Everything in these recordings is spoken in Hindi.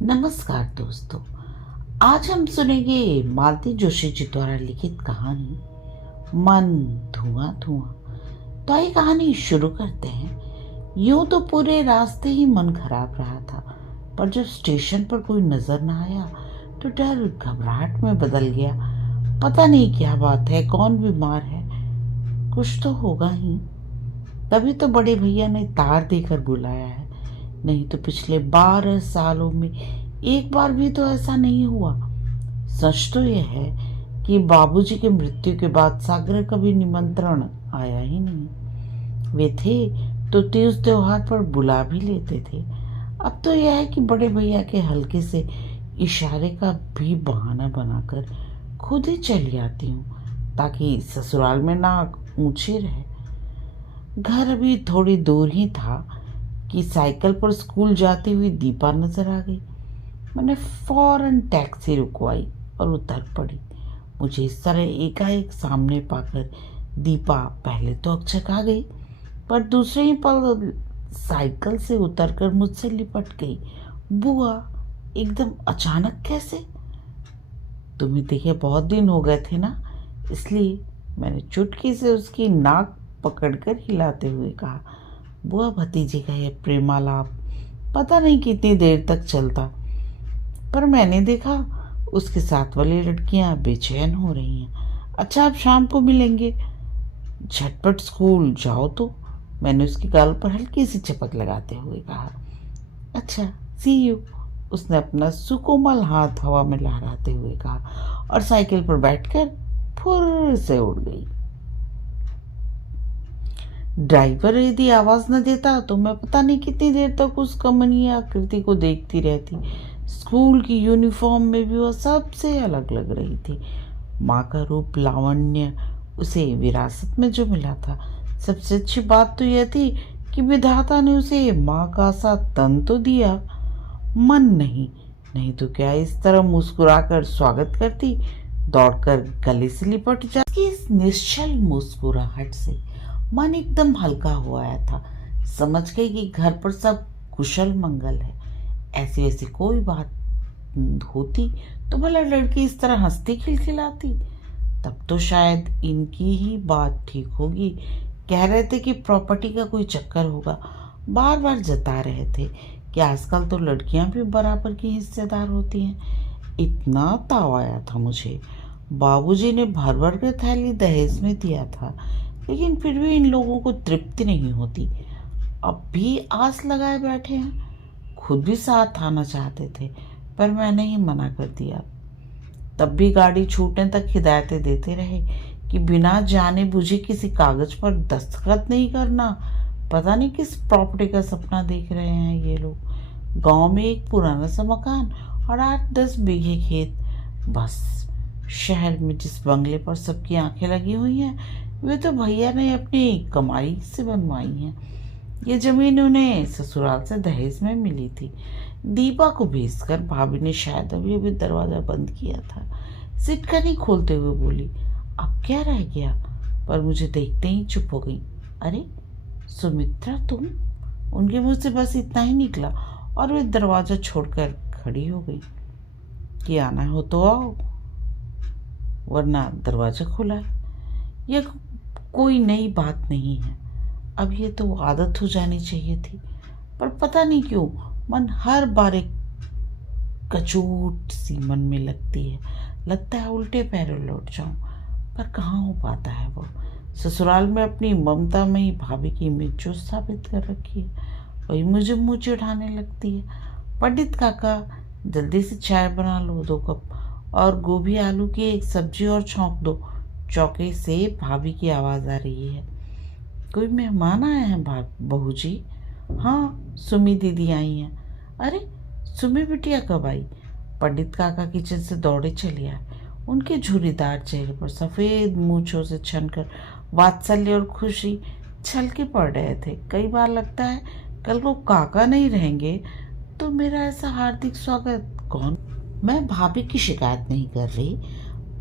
नमस्कार दोस्तों। आज हम सुनेंगे मालती जोशी जी द्वारा लिखित कहानी मन धुआं धुआं। तो ये कहानी शुरू करते हैं। यूं तो पूरे रास्ते ही मन खराब रहा था, पर जब स्टेशन पर कोई नजर न आया तो डर घबराहट में बदल गया। पता नहीं क्या बात है, कौन बीमार है, कुछ तो होगा ही। तभी तो बड़े भैया ने तार देकर बुलाया है, नहीं तो पिछले 12 सालों में एक बार भी तो ऐसा नहीं हुआ। सच तो यह है कि बाबूजी की मृत्यु के बाद सागर का भी निमंत्रण आया ही नहीं। वे थे तो तीज त्योहार पर बुला भी लेते थे। अब तो यह है कि बड़े भैया के हल्के से इशारे का भी बहाना बनाकर खुद ही चली आती हूँ, ताकि ससुराल में नाक ऊंची रहे। घर अभी थोड़ी दूर ही था कि साइकिल पर स्कूल जाती हुई दीपा नजर आ गई। मैंने फौरन टैक्सी रुकवाई और उतर पड़ी। मुझे इस तरह एकाएक सामने पाकर दीपा पहले तो अकछक गई, पर दूसरे ही पल साइकिल से उतरकर मुझसे लिपट गई। बुआ, एकदम अचानक कैसे? तुम्हें देखे बहुत दिन हो गए थे ना, इसलिए। मैंने चुटकी से उसकी नाक पकड़कर हिलाते हुए कहा। बुआ भतीजी का यह प्रेमालाप पता नहीं कितनी देर तक चलता, पर मैंने देखा उसके साथ वाली लड़कियां बेचैन हो रही हैं। अच्छा, अब शाम को मिलेंगे, झटपट स्कूल जाओ तो। मैंने उसके गाल पर हल्की सी चपक लगाते हुए कहा। अच्छा, सी यू, उसने अपना सुकोमल हाथ हवा में लहराते हुए कहा और साइकिल पर बैठकर फुर्र से उड़ गई। ड्राइवर यदि आवाज न देता तो मैं पता नहीं कितनी देर तक उस कमनीय आकृति को देखती रहती। स्कूल की यूनिफॉर्म में भी वह सबसे अलग लग रही थी। माँ का रूप लावण्य उसे विरासत में जो मिला था। सबसे अच्छी बात तो यह थी कि विधाता ने उसे माँ का सा तन तो दिया, मन नहीं तो क्या इस तरह मुस्कुराकर स्वागत करती, दौड़कर गले से लिपट जाती। इस निश्चल मुस्कुराहट से मन एकदम हल्का हो आया था। समझ गई कि घर पर सब कुशल मंगल है। ऐसी ऐसी कोई बात होती तो भला लड़की इस तरह हंसती खिलखिलाती। तब तो शायद इनकी ही बात ठीक होगी। कह रहे थे कि प्रॉपर्टी का कोई चक्कर होगा। बार बार जता रहे थे कि आजकल तो लड़कियां भी बराबर की हिस्सेदार होती हैं। इतना ताव आया था मुझे। बाबूजी ने भर भर के थैली दहेज में दिया था, लेकिन फिर भी इन लोगों को तृप्ति नहीं होती। अब भी आस लगाए बैठे हैं। खुद भी साथ आना चाहते थे, पर मैंने ही मना कर दिया। तब भी गाड़ी छूटने तक हिदायतें देते रहे कि बिना जाने बुझे किसी कागज पर दस्तखत नहीं करना। पता नहीं किस प्रॉपर्टी का सपना देख रहे हैं ये लोग। गांव में एक पुराना सा मकान और 8-10 बीघे खेत, बस। शहर में जिस बंगले पर सबकी आंखें लगी हुई हैं, वे तो भैया ने अपनी कमाई से बनवाई हैं। ये जमीन उन्हें ससुराल से दहेज में मिली थी। दीपा को भेजकर भाभी ने शायद अभी अभी दरवाजा बंद किया था। सिटकनी खोलते हुए बोली, अब क्या रह गया? पर मुझे देखते ही चुप हो गई। अरे सुमित्रा, तुम? उनके मुंह से बस इतना ही निकला और वे दरवाजा छोड़कर खड़ी हो गई कि आना हो तो आओ, वरना दरवाजा खुला है। यह कोई नई बात नहीं है। अब ये तो आदत हो जानी चाहिए थी, पर पता नहीं क्यों मन हर बार एक कचोट सी मन में लगती है। लगता है उल्टे पैरों लौट जाऊं, पर कहाँ हो पाता है वो। ससुराल में अपनी ममता में ही भाभी की इमेज जो स्थापित कर रखी है, वही मुझे मुँह चिढ़ाने लगती है। पंडित काका, जल्दी से चाय बना लो 2 कप, और गोभी आलू की एक सब्जी और छौंक दो। चौके से भाभी की आवाज आ रही है। कोई मेहमान आए हैं बहू जी? हाँ, सुमी दीदी आई हैं। अरे सुमी बिटिया कब आई? पंडित काका किचन से दौड़े चले आए। उनके झुर्रीदार चेहरे पर सफेद मूंछों से छनकर वात्सल्य और खुशी छलके पड़ रहे थे। कई बार लगता है कल को काका नहीं रहेंगे तो मेरा ऐसा हार्दिक स्वागत कौन? मैं भाभी की शिकायत नहीं कर रही,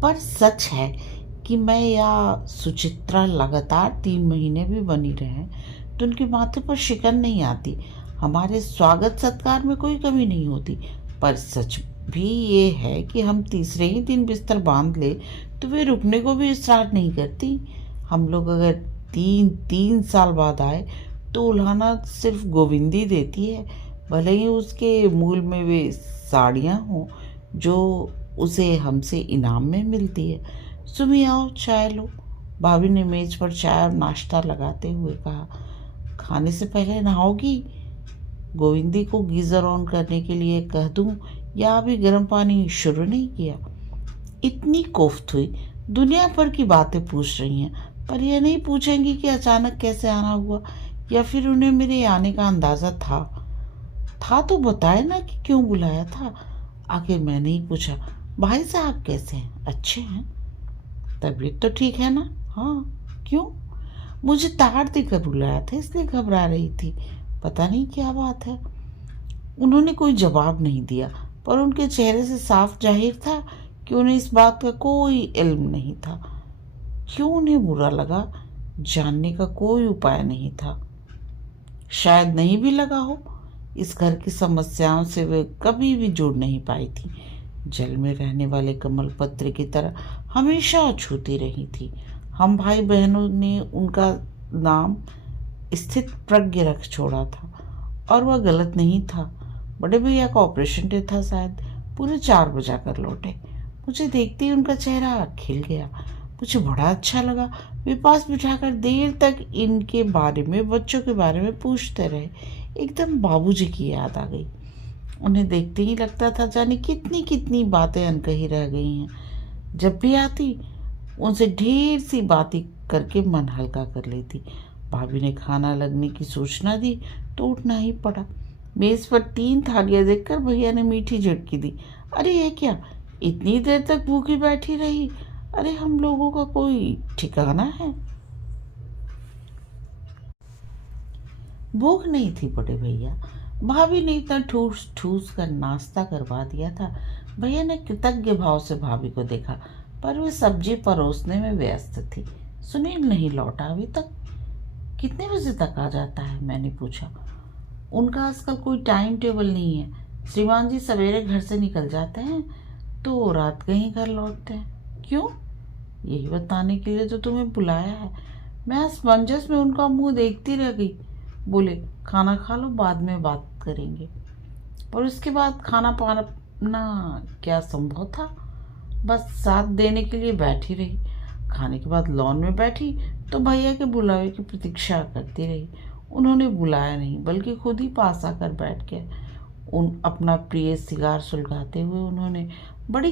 पर सच है कि मैं या सुचित्रा लगातार 3 महीने भी बनी रहे तो उनके माथे पर शिकन नहीं आती। हमारे स्वागत सत्कार में कोई कमी नहीं होती, पर सच भी ये है कि हम तीसरे ही दिन बिस्तर बांध ले तो वे रुकने को भी स्टार्ट नहीं करती। हम लोग अगर 3 साल बाद आए तो उल्हाना सिर्फ गोविंदी देती है, भले ही उसके मूल में वे साड़ियाँ हों जो उसे हमसे इनाम में मिलती है। सुमी आओ चाय लो, भाभी ने मेज पर चाय और नाश्ता लगाते हुए कहा। खाने से पहले नहाओगी? गोविंदी को गीजर ऑन करने के लिए कह दूं या अभी गर्म पानी शुरू नहीं किया? इतनी कोफ्त हुई, दुनिया भर की बातें पूछ रही हैं, पर यह नहीं पूछेंगी कि अचानक कैसे आना हुआ, या फिर उन्हें मेरे आने का अंदाज़ा था तो बताए ना कि क्यों बुलाया था। आखिर मैंने ही पूछा, भाई साहब कैसे हैं? अच्छे हैं? तबीयत तो ठीक है ना? हाँ। क्यों? मुझे ताड़ देकर बुलाया था इसलिए घबरा रही थी, पता नहीं क्या बात है। उन्होंने कोई जवाब नहीं दिया, पर उनके चेहरे से साफ जाहिर था कि उन्हें इस बात का कोई इल्म नहीं था। क्यों उन्हें बुरा लगा, जानने का कोई उपाय नहीं था। शायद नहीं भी लगा हो, इस घर की समस्याओं से वे कभी भी जुड़ नहीं पाई थी। जल में रहने वाले कमल पत्र की तरह हमेशा अछूती रही थी। हम भाई बहनों ने उनका नाम स्थित प्रज्ञ रख छोड़ा था, और वह गलत नहीं था। बड़े भैया का ऑपरेशन डे था, शायद पूरे 4 बजा कर लौटे। मुझे देखते ही उनका चेहरा खिल गया। मुझे बड़ा अच्छा लगा। वे पास बिठाकर देर तक इनके बारे में, बच्चों के बारे में पूछते रहे। एकदम बाबूजी की याद आ गई। उन्हें देखते ही लगता था जाने कितनी कितनी बातें अनकही रह गई हैं। जब भी आती उनसे ढेर सी बातें करके मन हल्का कर लेती। भाभी ने खाना लगने की सूचना दी तो उठना ही पड़ा। मेज पर 3 थालियां देखकर भैया ने मीठी झटकी दी। अरे ये क्या, इतनी देर तक भूखी बैठी रही? अरे हम लोगों का कोई ठिकाना है? भूख नहीं थी बड़े भैया, भाभी ने इतना ठूस ठूस कर नाश्ता करवा दिया था। भैया ने कृतज्ञ भाव से भाभी को देखा, पर वे सब्जी परोसने में व्यस्त थी। सुनील नहीं लौटा अभी तक। कितने बजे तक आ जाता है? मैंने पूछा। उनका आजकल कोई टाइम टेबल नहीं है। श्रीमान जी सवेरे घर से निकल जाते हैं तो रात के ही घर लौटते हैं। क्यों? यही बताने के लिए तो तुम्हें बुलाया है। मैं असमंजस में उनका मुंह देखती रह गई। बोले, खाना खा लो, बाद में बात करेंगे। और उसके बाद खाना पाना क्या संभव था? बस साथ देने के लिए बैठी रही। खाने के बाद लॉन में बैठी तो भैया के बुलावे की प्रतीक्षा करती रही। उन्होंने बुलाया नहीं, बल्कि खुद ही पास आकर बैठ गए। अपना प्रिय सिगार सुलगाते हुए उन्होंने बड़ी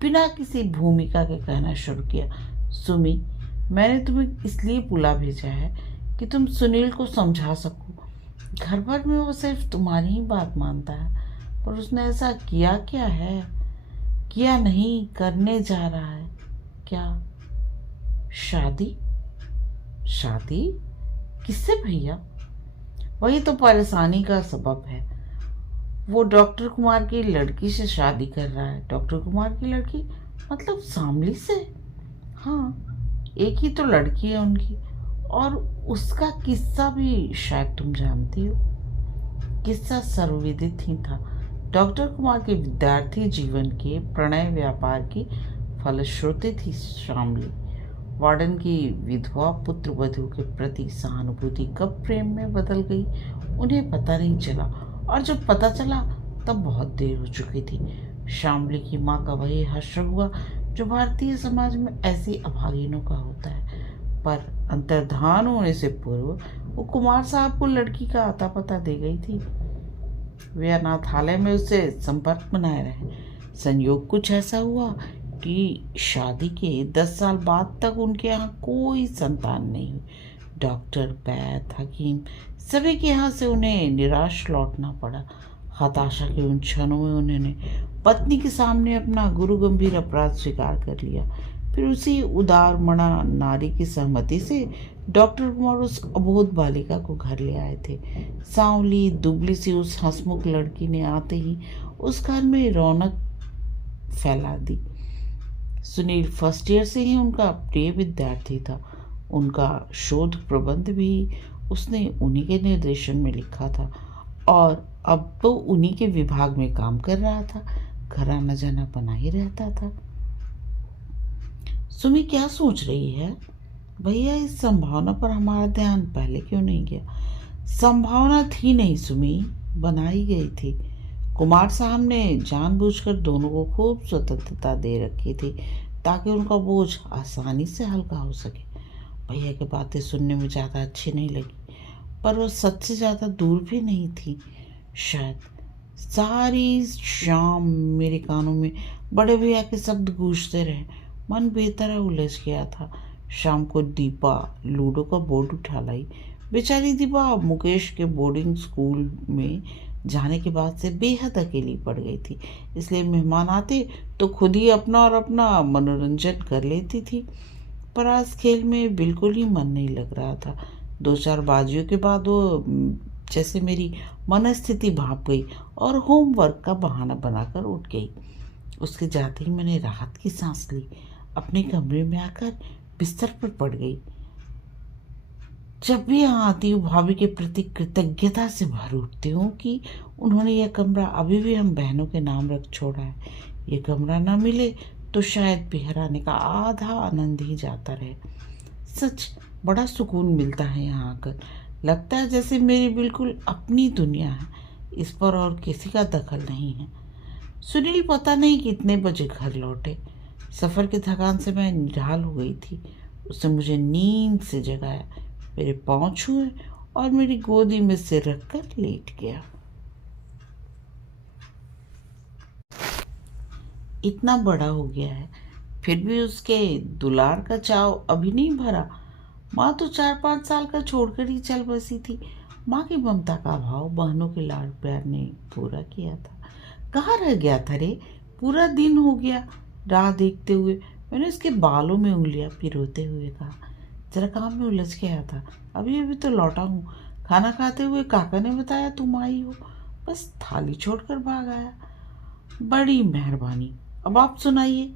बिना किसी भूमिका के कहना शुरू किया। सुमी, मैंने तुम्हें इसलिए बुला भेजा है कि तुम सुनील को समझा सको। घर भर में वो सिर्फ तुम्हारी ही बात मानता है, पर उसने ऐसा किया क्या है, किया नहीं, करने जा रहा है। क्या? शादी? शादी किससे भैया? वही तो परेशानी का सबब है। वो डॉक्टर कुमार की लड़की से शादी कर रहा है। डॉक्टर कुमार की लड़की मतलब शामली से? हाँ, एक ही तो लड़की है उनकी, और उसका किस्सा भी शायद तुम जानती हो। किस्सा सर्वविदित ही था। डॉक्टर कुमार के विद्यार्थी जीवन के प्रणय व्यापार की फलश्रुति थी शामली। वार्डन की विधवा पुत्र वधू के प्रति सहानुभूति कब प्रेम में बदल गई उन्हें पता नहीं चला, और जब पता चला तब बहुत देर हो चुकी थी। शामली की माँ का वही हश्र हुआ जो भारतीय समाज में ऐसी अभागिनों का होता है। पर अंतर्धान होने से पूर्व वो कुमार साहब को लड़की का आता पता दे गई थी। वे अनाथालय में उससे संपर्क बनाए रहे। संयोग कुछ ऐसा हुआ कि शादी के 10 साल बाद तक उनके यहाँ कोई संतान नहीं हुई। डॉक्टर, वैद्य, हकीम सभी के यहाँ से उन्हें निराश लौटना पड़ा। हताशा के उन क्षणों में उन्होंने पत्नी के सामने अपना गुरु गंभीर अपराध स्वीकार कर लिया। फिर उसी उदार मना नारी की सहमति से डॉक्टर कुमार उस अबोध बालिका को घर ले आए थे। सांवली दुबली सी उस हंसमुख लड़की ने आते ही उस घर में रौनक फैला दी। सुनील फर्स्ट ईयर से ही उनका प्रिय विद्यार्थी था। उनका शोध प्रबंध भी उसने उन्हीं के निर्देशन में लिखा था, और अब तो उन्हीं के विभाग में काम कर रहा था, घर आना जाना बना ही रहता था। सुमी क्या सोच रही है? भैया, इस संभावना पर हमारा ध्यान पहले क्यों नहीं गया? संभावना थी नहीं सुमी, बनाई गई थी। कुमार साहब ने जानबूझकर दोनों को खूब स्वतंत्रता दे रखी थी ताकि उनका बोझ आसानी से हल्का हो सके। भैया की बातें सुनने में ज़्यादा अच्छी नहीं लगी, पर वो सच से ज़्यादा दूर भी नहीं थी। शायद सारी शाम मेरे कानों में बड़े भैया के शब्द गूंजते रहे। मन बेतरह उलझ गया था। शाम को दीपा लूडो का बोर्ड उठा लाई। बेचारी दीपा मुकेश के बोर्डिंग स्कूल में जाने के बाद से बेहद अकेली पड़ गई थी, इसलिए मेहमान आते तो खुद ही अपना और अपना मनोरंजन कर लेती थी। पर आज खेल में बिल्कुल ही मन नहीं लग रहा था। 2-4 बाजियों के बाद वो जैसे मेरी मनस्थिति भाप गई और होमवर्क का बहाना बनाकर उठ गई। उसके जाते ही मैंने राहत की सांस ली। अपने कमरे में आकर बिस्तर पर पड़ गई। जब भी यहाँ आती हूँ भाभी के प्रति कृतज्ञता से भर उठती हूँ कि उन्होंने यह कमरा अभी भी हम बहनों के नाम रख छोड़ा है। ये कमरा न मिले तो शायद बिहराने का आधा आनंद ही जाता रहे। सच बड़ा सुकून मिलता है यहाँ आकर। लगता है जैसे मेरी बिल्कुल अपनी दुनिया है, इस पर और किसी का दखल नहीं है। सुनील पता नहीं कितने बजे घर लौटे। सफ़र की थकान से मैं निढाल हो गई थी। उसने मुझे नींद से जगाया, मेरे पाँव छुए और मेरी गोदी में सिर रखकर लेट गया। इतना बड़ा हो गया है, फिर भी उसके दुलार का चाव अभी नहीं भरा। माँ तो 4-5 साल का छोड़कर ही चल बसी थी। माँ की ममता का भाव बहनों के लाड प्यार ने पूरा किया था। कहाँ रह गया था रे? पूरा दिन हो गया राह देखते हुए। मैंने उसके बालों में उंगलियां पिरोते हुए कहा, जरा काम में उलझ गया था, अभी अभी तो लौटा हूँ। खाना खाते हुए काका ने बताया तुम आई हो, बस थाली छोड़कर भाग आया। बड़ी मेहरबानी। अब आप सुनाइए,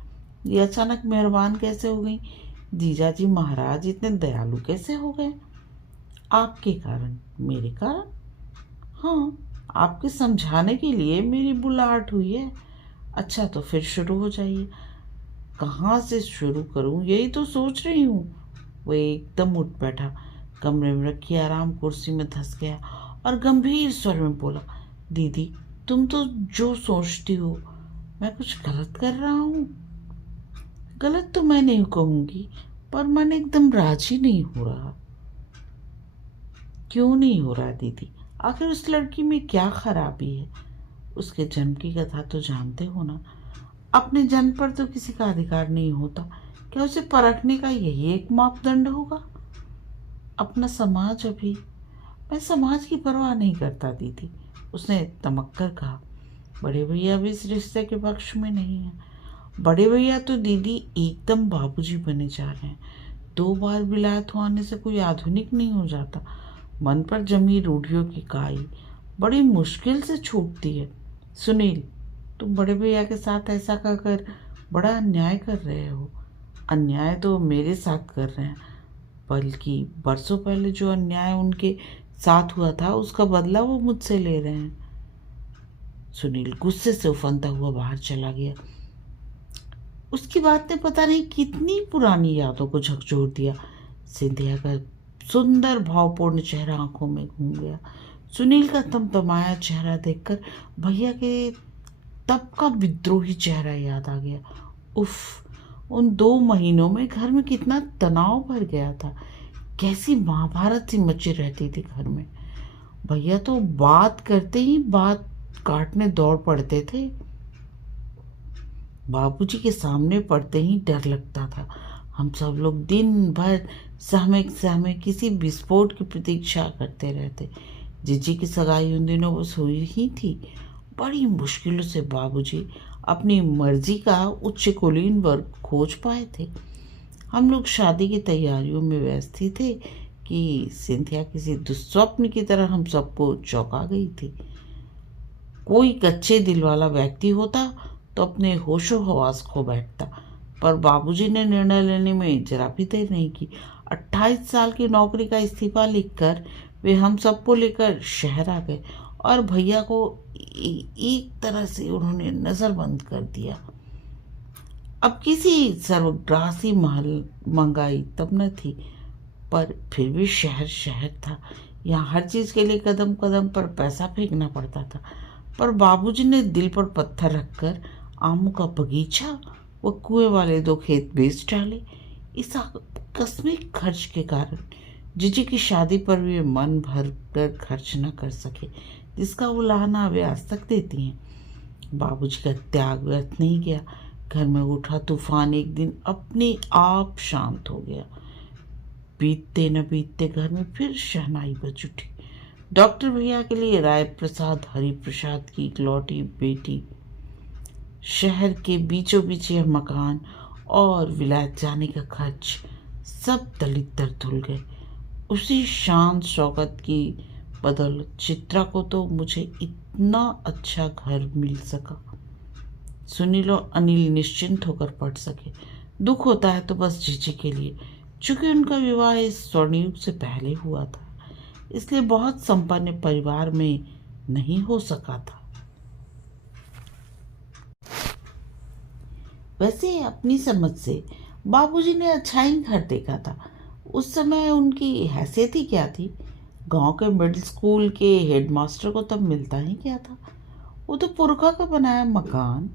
ये अचानक मेहरबान कैसे हो गई? जीजाजी महाराज इतने दयालु कैसे हो गए? आपके कारण? मेरे कारण? हाँ, आपके समझाने के लिए मेरी बुलाहट हुई है। अच्छा तो फिर शुरू हो जाइए। कहाँ से शुरू करूँ यही तो सोच रही हूँ। वो एकदम उठ बैठा, कमरे में रखी आराम कुर्सी में धंस गया और गंभीर स्वर में बोला, दीदी तुम तो जो सोचती हो मैं कुछ गलत कर रहा हूँ? गलत तो मैं नहीं कहूँगी, पर मन एकदम राजी नहीं हो रहा। क्यों नहीं हो रहा दीदी? आखिर उस लड़की में क्या खराबी है? उसके जन्म की कथा तो जानते हो ना। अपने जन्म पर तो किसी का अधिकार नहीं होता। क्या उसे परखने का यही एक मापदंड होगा? अपना समाज अभी। मैं समाज की परवाह नहीं करता दीदी, उसने तमक कर कहा। बड़े भैया भी इस रिश्ते के पक्ष में नहीं है। बड़े भैया तो दीदी एकदम बाबूजी बने जा रहे हैं। 2 बार विलायत होने से कोई आधुनिक नहीं हो जाता। मन पर जमी रूढ़ियों की काई बड़ी मुश्किल से छूटती है। सुनील, तुम बड़े भैया के साथ ऐसा कहकर बड़ा अन्याय कर रहे हो। अन्याय तो मेरे साथ कर रहे हैं, बल्कि बरसों पहले जो अन्याय उनके साथ हुआ था उसका बदला वो मुझसे ले रहे हैं। सुनील गुस्से से उफनता हुआ बाहर चला गया। उसकी बात ने पता नहीं कितनी पुरानी यादों को झकझोर दिया। सिंधिया का सुंदर भावपूर्ण चेहरा आंखों में घूम गया। सुनील का तमतमाया चेहरा देखकर भैया के तब का विद्रोही चेहरा याद आ गया। उफ, उन 2 महीनों में घर में कितना तनाव भर गया था। कैसी महाभारत सी मची रहती थी घर में। भैया तो बात करते ही बात काटने दौड़ पड़ते थे। बाबूजी के सामने पड़ते ही डर लगता था। हम सब लोग दिन भर सहमे सहमे किसी विस्फोट की प्रतीक्षा करते रहते। जीजी की सगाई उन दिनों बस हुई ही थी। बड़ी मुश्किलों से बाबूजी अपनी मर्जी का उच्च कुलीन वर्ग खोज पाए थे। हम लोग शादी की तैयारियों में व्यस्त ही थे कि सिंथिया किसी दुस्वप्न की तरह हम सबको चौंका गई थी। कोई कच्चे दिल वाला व्यक्ति होता तो अपने होशो हवास खो बैठता, पर बाबूजी ने निर्णय लेने में जरा भी देर नहीं की। 28 साल की नौकरी का इस्तीफा लिखकर वे हम सबको लेकर शहर आ गए और भैया को एक तरह से उन्होंने नज़रबंद कर दिया। अब किसी सर्वग्रासी महल महंगाई तब न थी, पर फिर भी शहर शहर था। यहाँ हर चीज़ के लिए कदम कदम पर पैसा फेंकना पड़ता था। पर बाबूजी ने दिल पर पत्थर रखकर आमों का बगीचा व कुएं वाले 2 खेत बेच डाले। इस आकस्मिक खर्च के कारण जीजी की शादी पर भी वे मन भर कर खर्च न कर सके, जिसका वो लाना वे आज तक देती हैं। बाबूजी का त्याग व्यर्थ नहीं गया। घर में उठा तूफान एक दिन अपने आप शांत हो गया। बीतते न बीतते घर में फिर शहनाई बज उठी। डॉक्टर भैया के लिए राय प्रसाद हरि प्रसाद की इकलौती बेटी, शहर के बीचों बीच यह मकान और विलायत जाने का खर्च, सब दलिद्दर धुल गए। उसी शान शौकत की बदौलत चित्रा को तो मुझे इतना अच्छा घर मिल सका। सुनील और अनिल निश्चिंत होकर पढ़ सके। दुख होता है तो बस जीजी के लिए, चूंकि उनका विवाह इस स्वर्णयुग से पहले हुआ था, इसलिए बहुत संपन्न परिवार में नहीं हो सका था। वैसे अपनी समझ से बाबूजी ने अच्छा ही घर देखा था। उस समय उनकी हैसियत ही क्या थी। गांव के मिडिल स्कूल के हेडमास्टर को तब मिलता ही क्या था। वो तो पुरखा का बनाया मकान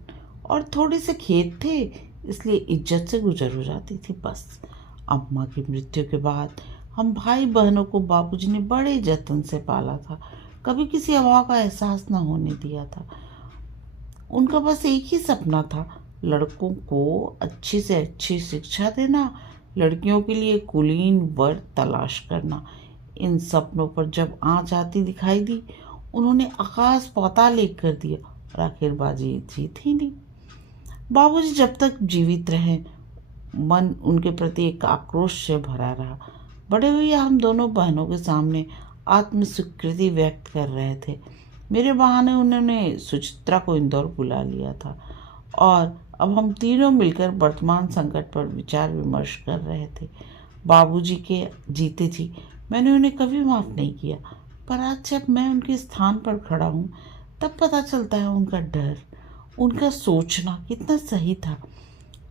और थोड़े से खेत थे, इसलिए इज्जत से गुजर हो जाती थी बस। अम्मा की मृत्यु के बाद हम भाई बहनों को बाबूजी ने बड़े जतन से पाला था। कभी किसी अभाव का एहसास न होने दिया था। उनका बस एक ही सपना था, लड़कों को अच्छी से अच्छी शिक्षा देना, लड़कियों के लिए कुलीन वर तलाश करना। इन सपनों पर जब आँच आती दिखाई दी, उन्होंने आकाश पाताल एक कर दिया और आखिर बाजी जीत ही नहीं। बाबूजी जब तक जीवित रहे, मन उनके प्रति एक आक्रोश से भरा रहा। बड़े भैया हम दोनों बहनों के सामने आत्मस्वीकृति व्यक्त कर रहे थे। मेरे बहाने उन्होंने सुचित्रा को इंदौर बुला लिया था और अब हम तीनों मिलकर वर्तमान संकट पर विचार विमर्श कर रहे थे। बाबूजी के जीते जी मैंने उन्हें कभी माफ़ नहीं किया, पर आज जब मैं उनके स्थान पर खड़ा हूँ तब पता चलता है उनका डर, उनका सोचना कितना सही था।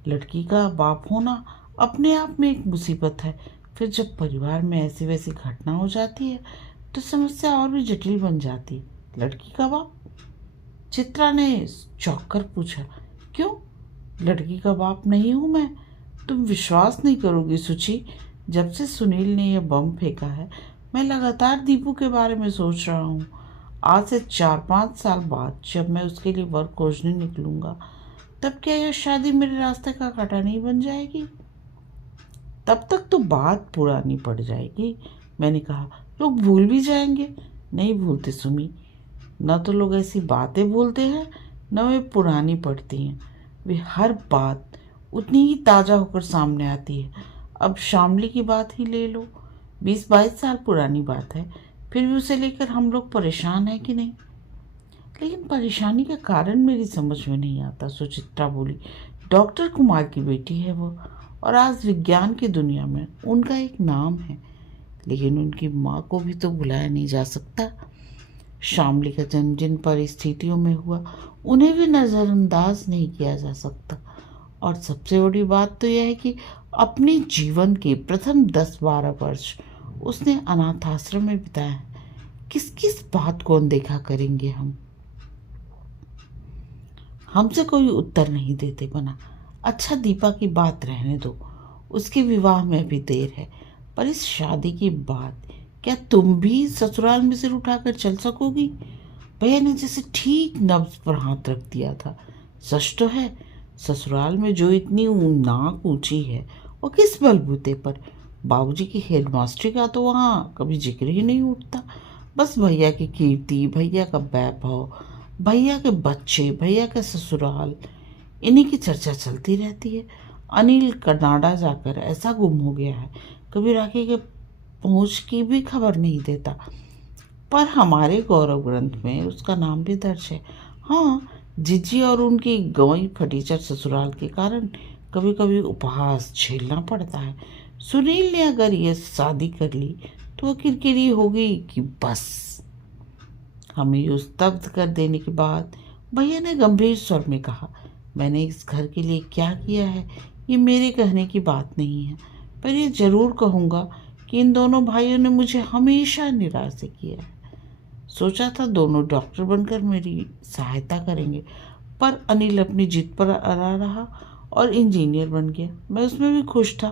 लड़की का बाप होना अपने आप में एक मुसीबत है, फिर जब परिवार में ऐसी वैसी घटना हो जाती है तो समस्या और भी जटिल बन जाती है। लड़की का बाप? चित्रा ने चौंक कर पूछा। क्यों, लड़की का बाप नहीं हूँ मैं? तुम विश्वास नहीं करोगी सुची, जब से सुनील ने यह बम फेंका है मैं लगातार दीपू के बारे में सोच रहा हूँ। आज से 4-5 साल बाद जब मैं उसके लिए वर खोजने निकलूँगा, तब क्या यह शादी मेरे रास्ते का कांटा नहीं बन जाएगी? तब तक तो बात पुरानी पड़ जाएगी। मैंने कहा, लोग भूल भी जाएंगे। नहीं भूलते सुमी, न तो लोग ऐसी बातें भूलते हैं न वे पुरानी पड़ती हैं। वे हर बात उतनी ही ताज़ा होकर सामने आती है। अब शामली की बात ही ले लो, 20-22 साल पुरानी बात है, फिर भी उसे लेकर हम लोग परेशान हैं कि नहीं? लेकिन परेशानी का कारण मेरी समझ में नहीं आता, सुचित्रा बोली। डॉक्टर कुमार की बेटी है वो, और आज विज्ञान की दुनिया में उनका एक नाम है, लेकिन उनकी माँ को भी तो बुलाया नहीं जा सकता। शामली का जन्म जिन परिस्थितियों में हुआ उन्हें भी नज़रअंदाज नहीं किया जा सकता। और सबसे बड़ी बात तो यह है कि अपने जीवन के प्रथम 10-12 वर्ष उसने अनाथ आश्रम में बिताया है। किस किस बात को अनदेखा करेंगे हम? हमसे कोई उत्तर नहीं देते बना। अच्छा, दीपा की बात रहने दो, उसके विवाह में भी देर है, पर इस शादी के बाद क्या तुम भी ससुराल में सिर उठाकर चल सकोगी? भैया ने जैसे ठीक नब्ज पर हाथ रख दिया था। सच तो है, ससुराल में जो इतनी नाक ऊंची है वो किस बलबूते पर? बाबूजी की हेडमास्टरी का तो वहाँ कभी जिक्र ही नहीं उठता। बस भैया की कीर्ति, भैया का वैभव, भैया के बच्चे, भैया का ससुराल, इन्हीं की चर्चा चलती रहती है। अनिल कनाडा जाकर ऐसा गुम हो गया है, कभी राखी के पहुँच की भी खबर नहीं देता, पर हमारे गौरव ग्रंथ में उसका नाम भी दर्ज है। हाँ, जीजी और उनकी गंवाई फटीचर ससुराल के कारण कभी कभी उपहास झेलना पड़ता है। सुनील ने अगर ये शादी कर ली तो वो किरकिरी होगी कि बस। हमें यूं स्तब्ध कर देने के बाद भैया ने गंभीर स्वर में कहा, मैंने इस घर के लिए क्या किया है ये मेरे कहने की बात नहीं है, पर ये जरूर कहूँगा कि इन दोनों भाइयों ने मुझे हमेशा निराश किया है। सोचा था दोनों डॉक्टर बनकर मेरी सहायता करेंगे, पर अनिल अपनी जिद पर अड़ा रहा और इंजीनियर बन गया। मैं उसमें भी खुश था।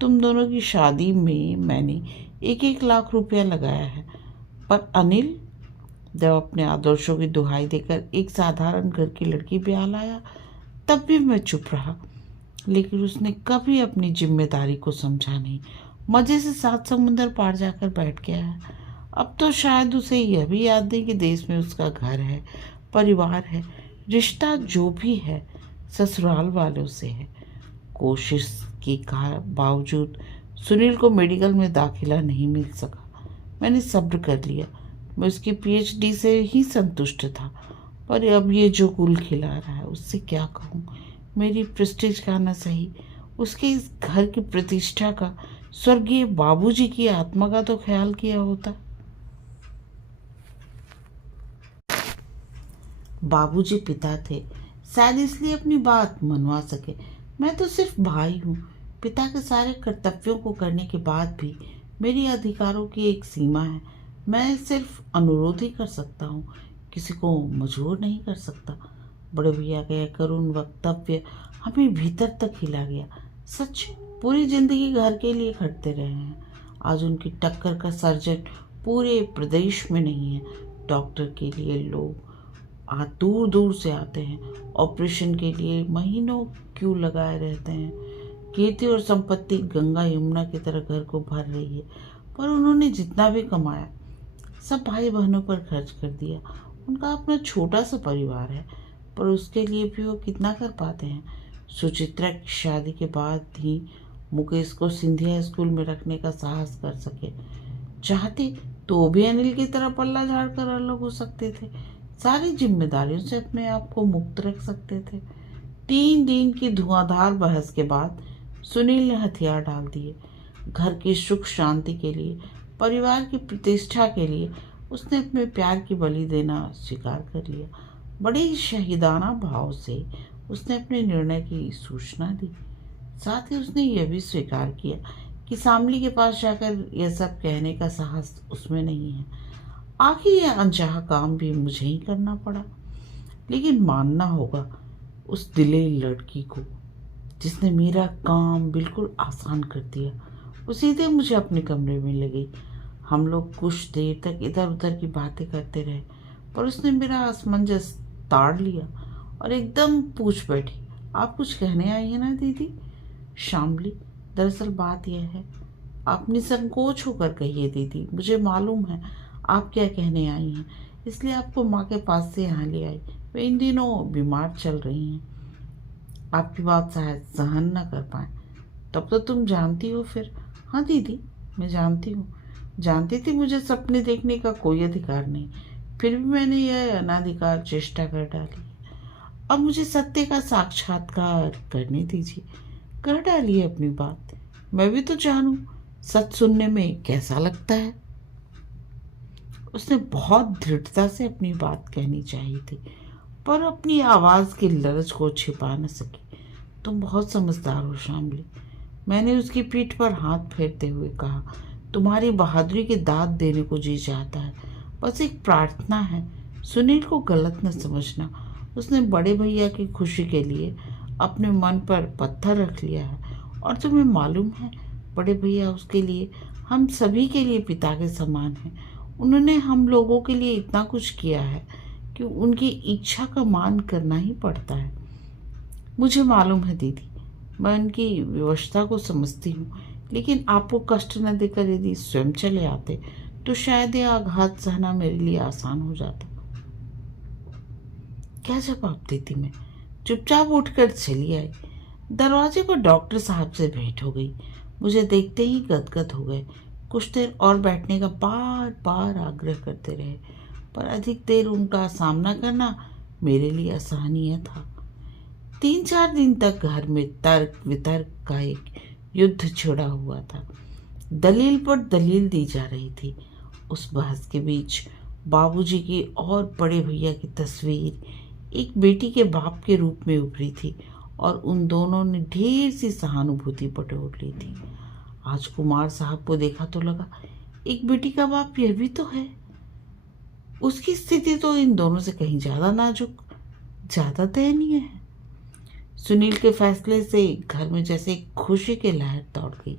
तुम दोनों की शादी में मैंने 1-1 लाख रुपया लगाया है, पर अनिल जब अपने आदर्शों की दुहाई देकर एक साधारण घर की लड़की ब्याह लाया तब भी मैं चुप रहा, लेकिन उसने कभी अपनी जिम्मेदारी को समझा नहीं। मजे से 7 समुंदर पार जाकर बैठ गया है। अब तो शायद उसे यह भी याद नहीं कि देश में उसका घर है, परिवार है, रिश्ता जो भी है ससुराल वालों से है। कोशिश के बावजूद सुनील को मेडिकल में दाखिला नहीं मिल सका। मैंने सब्र कर लिया। मैं उसकी पीएचडी से ही संतुष्ट था, पर अब ये जो गुल खिला रहा है उससे क्या कहूँ। मेरी प्रेस्टीज का न सही, उसके इस घर की प्रतिष्ठा का, स्वर्गीय बाबूजी की आत्मा का तो ख्याल किया होता। बाबूजी पिता थे, शायद इसलिए अपनी बात मनवा सके। मैं तो सिर्फ भाई हूँ। पिता के सारे कर्तव्यों को करने के बाद भी मेरी अधिकारों की एक सीमा है। मैं सिर्फ अनुरोध ही कर सकता हूँ, किसी को मजबूर नहीं कर सकता। बड़े भैया का यह करुण वक्तव्य हमें भीतर तक हिला गया। सच, पूरी जिंदगी घर के लिए खटते रहे हैं। आज उनकी टक्कर का सर्जन पूरे प्रदेश में नहीं है। डॉक्टर के लिए लोग दूर दूर से आते हैं, ऑपरेशन के लिए महीनों क्यों लगाए रहते हैं। कीर्ति और संपत्ति गंगा यमुना की तरह घर को भर रही है, पर उन्होंने जितना भी कमाया सब भाई बहनों पर खर्च कर दिया। उनका अपना छोटा सा परिवार है, पर उसके लिए भी वो कितना कर पाते हैं। सुचित्रा की शादी के बाद ही मुकेश को सिंधिया स्कूल में रखने का साहस कर सके। चाहते तो भी अनिल की तरह पल्ला झाड़ कर अलग हो सकते थे, सारी जिम्मेदारियों से अपने आप को मुक्त रख सकते थे। 3 दिन की धुआंधार बहस के बाद सुनील ने हथियार डाल दिए। घर की सुख शांति के लिए, परिवार की प्रतिष्ठा के लिए उसने अपने प्यार की बलि देना स्वीकार कर लिया। बड़े ही शहीदाना भाव से उसने अपने निर्णय की सूचना दी। साथ ही उसने यह भी स्वीकार किया कि शामली के पास जाकर यह सब कहने का साहस उसमें नहीं है। आखिर यह अनचाहा काम भी मुझे ही करना पड़ा, लेकिन मानना होगा उस दिलेर लड़की को जिसने मेरा काम बिल्कुल आसान कर दिया। वो सीधे मुझे अपने कमरे में ले गई। हम लोग कुछ देर तक इधर उधर की बातें करते रहे, पर उसने मेरा असमंजस ताड़ लिया और एकदम पूछ बैठी, आप कुछ कहने आई है ना दीदी? शामली, दरअसल बात यह है, आप निसंकोच होकर कहिए दीदी। मुझे मालूम है आप क्या कहने आई हैं, इसलिए आपको माँ के पास से यहाँ ले आई। वे इन दिनों बीमार चल रही हैं, आपकी बात शायद सहन न कर पाए। तब तो तुम जानती हो फिर? हाँ दीदी, मैं जानती हूँ। जानती थी मुझे सपने देखने का कोई अधिकार नहीं, फिर भी मैंने यह अनाधिकार चेष्टा कर डाली। अब मुझे सत्य का साक्षात्कार करने दीजिए। कर डालिए अपनी बात, मैं भी तो जानूं सच सुनने में कैसा लगता है। उसने बहुत दृढ़ता से अपनी बात कहनी चाहिए थी, पर अपनी आवाज़ की लरज को छिपा न सकी। तुम बहुत समझदार हो शामली, मैंने उसकी पीठ पर हाथ फेरते हुए कहा। तुम्हारी बहादुरी की दाद देने को जी चाहता है, बस एक प्रार्थना है, सुनील को गलत न समझना। उसने बड़े भैया की खुशी के लिए अपने मन पर पत्थर रख लिया है, और तुम्हें मालूम है बड़े भैया उसके लिए, हम सभी के लिए पिता के समान हैं। उन्होंने हम लोगों के लिए इतना कुछ किया है कि उनकी इच्छा का मान करना ही पड़ता है। मुझे मालूम है दीदी, मैं उनकी व्यवस्था को समझती हूँ, लेकिन आपको कष्ट न देकर यदि स्वयं चले आते तो शायद यह आघात सहना मेरे लिए आसान हो जाता। क्या जवाब देती मैं? चुपचाप उठकर चली आई। दरवाजे पर डॉक्टर साहब से भेंट हो गई। मुझे देखते ही गदगद हो गए। कुछ देर और बैठने का बार बार आग्रह करते रहे, पर अधिक देर उनका सामना करना मेरे लिए असहनीय था। 3-4 दिन तक घर में तर्क वितर्क का एक युद्ध छिड़ा हुआ था। दलील पर दलील दी जा रही थी। उस बहस के बीच बाबूजी की और बड़े भैया की तस्वीर एक बेटी के बाप के रूप में उभरी थी और उन दोनों ने ढेर सी सहानुभूति बटोर ली थी। आज कुमार साहब को देखा तो लगा एक बेटी का बाप यह भी तो है। उसकी स्थिति तो इन दोनों से कहीं ज़्यादा नाजुक, ज़्यादा दयनीय है। सुनील के फैसले से घर में जैसे खुशी की लहर दौड़ गई।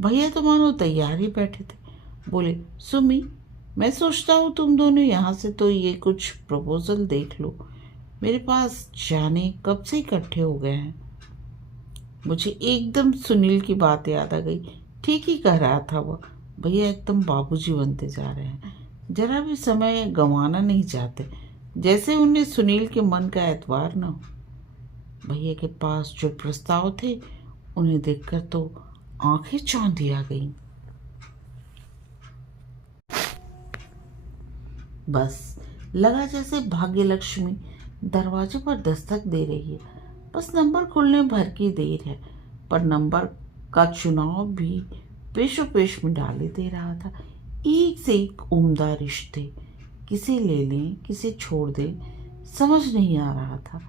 भैया तो मानो तैयार ही बैठे थे। बोले, सुमी, मैं सोचता हूँ तुम दोनों यहाँ से तो ये कुछ प्रपोजल देख लो। मेरे पास जाने कब से इकट्ठे हो गए हैं। मुझे एकदम सुनील की बात याद आ गई। ठीक ही कह रहा था वह। भैया एकदम बाबूजी बनते जा रहे हैं, जरा भी समय गंवाना नहीं चाहते, जैसे उन्हें सुनील के मन का एतवार न हो। भैया के पास जो प्रस्ताव थे उन्हें देखकर तो आंखें चौंधी आ गईं। बस लगा जैसे भाग्य लक्ष्मी दरवाजे पर दस्तक दे रही है। बस नंबर खुलने भर की देर है, पर नंबर का चुनाव भी पेशो पेश में डाले दे रहा था। एक से एक उम्दा रिश्ते, किसे ले लें किसे छोड़ दें, समझ नहीं आ रहा था।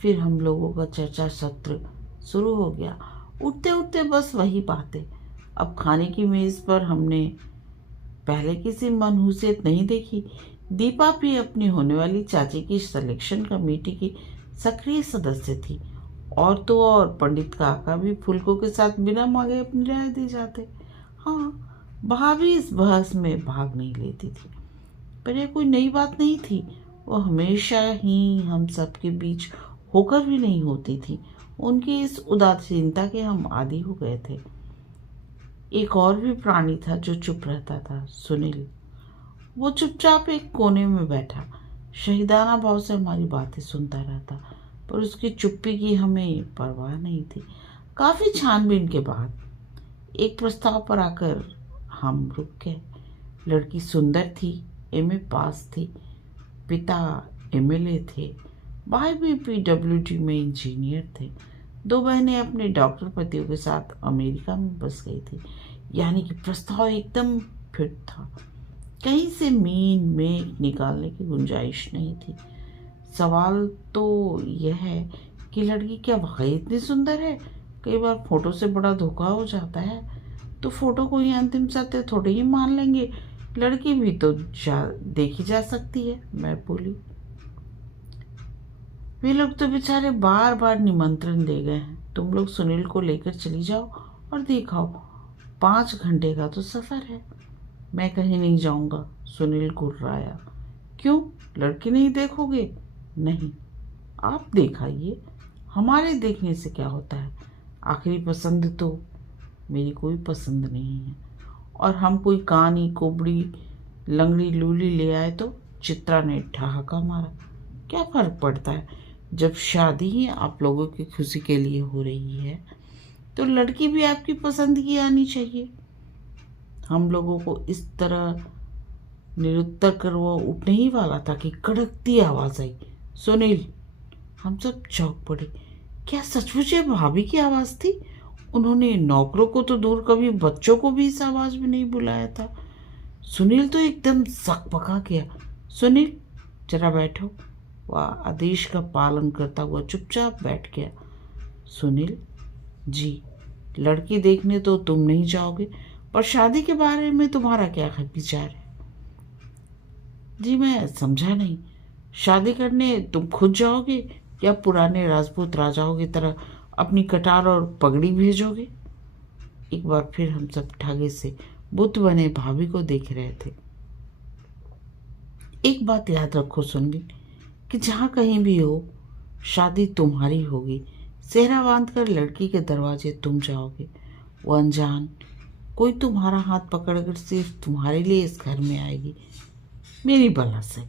फिर हम लोगों का चर्चा सत्र शुरू हो गया। उठते उठते बस वही बातें। अब खाने की मेज़ पर हमने पहले किसी मनहूसियत नहीं देखी। दीपा भी अपनी होने वाली चाची की सिलेक्शन कमेटी की सक्रिय सदस्य थी। और तो और पंडित काका भी फुलकों के साथ बिना मांगे अपनी राय दे जाते। हाँ, भाभी इस बहस में भाग नहीं लेती थी, पर यह कोई नई बात नहीं थी। वो हमेशा ही हम सबके बीच होकर भी नहीं होती थी। उनकी इस उदासीनता के हम आदी हो गए थे। एक और भी प्राणी था जो चुप रहता था, सुनील। वो चुपचाप एक कोने में बैठा शहीदाना भाव से हमारी बातें सुनता रहता, पर उसकी चुप्पी की हमें परवाह नहीं थी। काफ़ी छानबीन के बाद एक प्रस्ताव पर आकर हम रुक गए। लड़की सुंदर थी, एमए पास थी, पिता एमएलए थे, भाई भी पीडब्ल्यूडी में इंजीनियर थे। दो बहनें अपने डॉक्टर पतियों के साथ अमेरिका में बस गई थी। यानी कि प्रस्ताव एकदम फिट था, कहीं से मीन मेघ निकालने की गुंजाइश नहीं थी। सवाल तो यह है कि लड़की क्या वाकई इतनी सुंदर है? कई बार फोटो से बड़ा धोखा हो जाता है, तो फोटो को ही अंतिम सत्य थोड़ी ही मान लेंगे। लड़की भी तो देखी जा सकती है, मैं बोली। वे लोग तो बेचारे बार बार निमंत्रण दे गए हैं। तुम लोग सुनील को लेकर चली जाओ और दिखाओ। 5 घंटे का तो सफ़र है। मैं कहीं नहीं जाऊंगा, सुनील घुर्राया। क्यों, लड़की नहीं देखोगे? नहीं, आप दिखाइए, हमारे देखने से क्या होता है? आखिरी पसंद तो मेरी कोई पसंद नहीं है। और हम कोई कानी कोबड़ी लंगड़ी लूली ले आए तो? चित्रा ने ठहाका मारा। क्या फर्क पड़ता है? जब शादी ही आप लोगों की खुशी के लिए हो रही है तो लड़की भी आपकी पसंद की आनी चाहिए। हम लोगों को इस तरह निरुत्तर कर वो उठने ही वाला था कि कड़कती आवाज़ आई, सुनील। हम सब चौंक पड़े। क्या सचमुच ये भाभी की आवाज़ थी? उन्होंने नौकरों को तो दूर, कभी बच्चों को भी इस आवाज़ में नहीं बुलाया था। सुनील तो एकदम सकपका गया। सुनील, जरा बैठो। वह आदेश का पालन करता हुआ चुपचाप बैठ गया। सुनील जी, लड़की देखने तो तुम नहीं जाओगे, पर शादी के बारे में तुम्हारा क्या विचार है? जी, मैं समझा नहीं। शादी करने तुम खुद जाओगे या पुराने राजपूत राजाओं की तरह अपनी कटार और पगड़ी भेजोगे? एक बार फिर हम सब ठगे से बुत बने भाभी को देख रहे थे। एक बात याद रखो सुनील, कि जहाँ कहीं भी हो, शादी तुम्हारी होगी। सेहरा बांधकर लड़की के दरवाजे तुम जाओगे। वो अनजान कोई तुम्हारा हाथ पकड़कर सिर्फ तुम्हारे लिए इस घर में आएगी, मेरी बला से।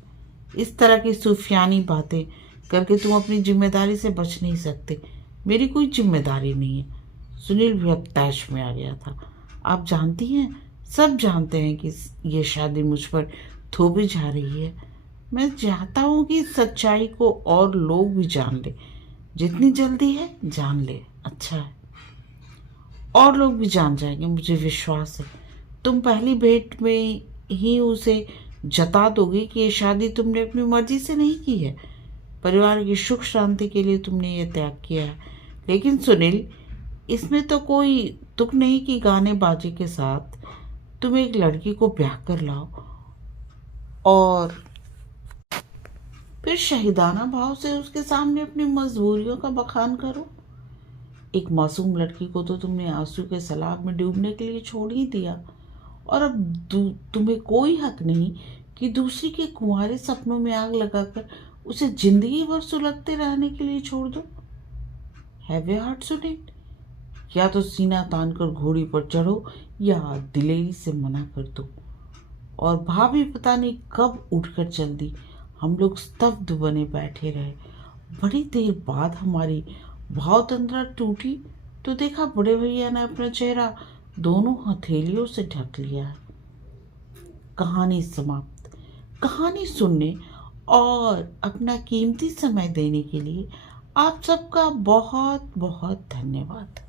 इस तरह की सूफियानी बातें करके तुम अपनी जिम्मेदारी से बच नहीं सकते। मेरी कोई जिम्मेदारी नहीं है। सुनील भी अब तैश में आ गया था। आप जानती हैं, सब जानते हैं कि ये शादी मुझ पर थोपी जा रही है। मैं चाहता हूँ कि सच्चाई को और लोग भी जान ले। जितनी जल्दी है जान ले, अच्छा है। और लोग भी जान जाएंगे, मुझे विश्वास है। तुम पहली भेंट में ही उसे जता दोगे कि ये शादी तुमने अपनी मर्जी से नहीं की है, परिवार की सुख शांति के लिए तुमने ये त्याग किया है। लेकिन सुनील, इसमें तो कोई दुख नहीं कि गाने बाजे के साथ तुम एक लड़की को ब्याह कर लाओ और फिर शहीदाना भाव से उसके सामने अपनी मजबूरियों का बखान करो। एक मासूम लड़की को तो तुमने आंसू के सैलाब में डूबने के लिए छोड़ ही दिया, और अब तुम्हें कोई हक नहीं कि दूसरी के कुंवारे सपनों में आग लगाकर उसे जिंदगी भर सुलगते रहने के लिए छोड़ दो। हैव ए हार्ट सुनील, या तो सीना तान कर घोड़ी पर चढ़ो या दिलेरी से मना कर दो। और भाभी पता नहीं कब उठकर चल दी। हम लोग स्तब्ध बने बैठे रहे। बड़ी देर बाद हमारी भावतंत्रा टूटी तो देखा बड़े भैया ने अपना चेहरा दोनों हथेलियों से ढक लिया है। कहानी समाप्त। कहानी सुनने और अपना कीमती समय देने के लिए आप सबका बहुत बहुत धन्यवाद।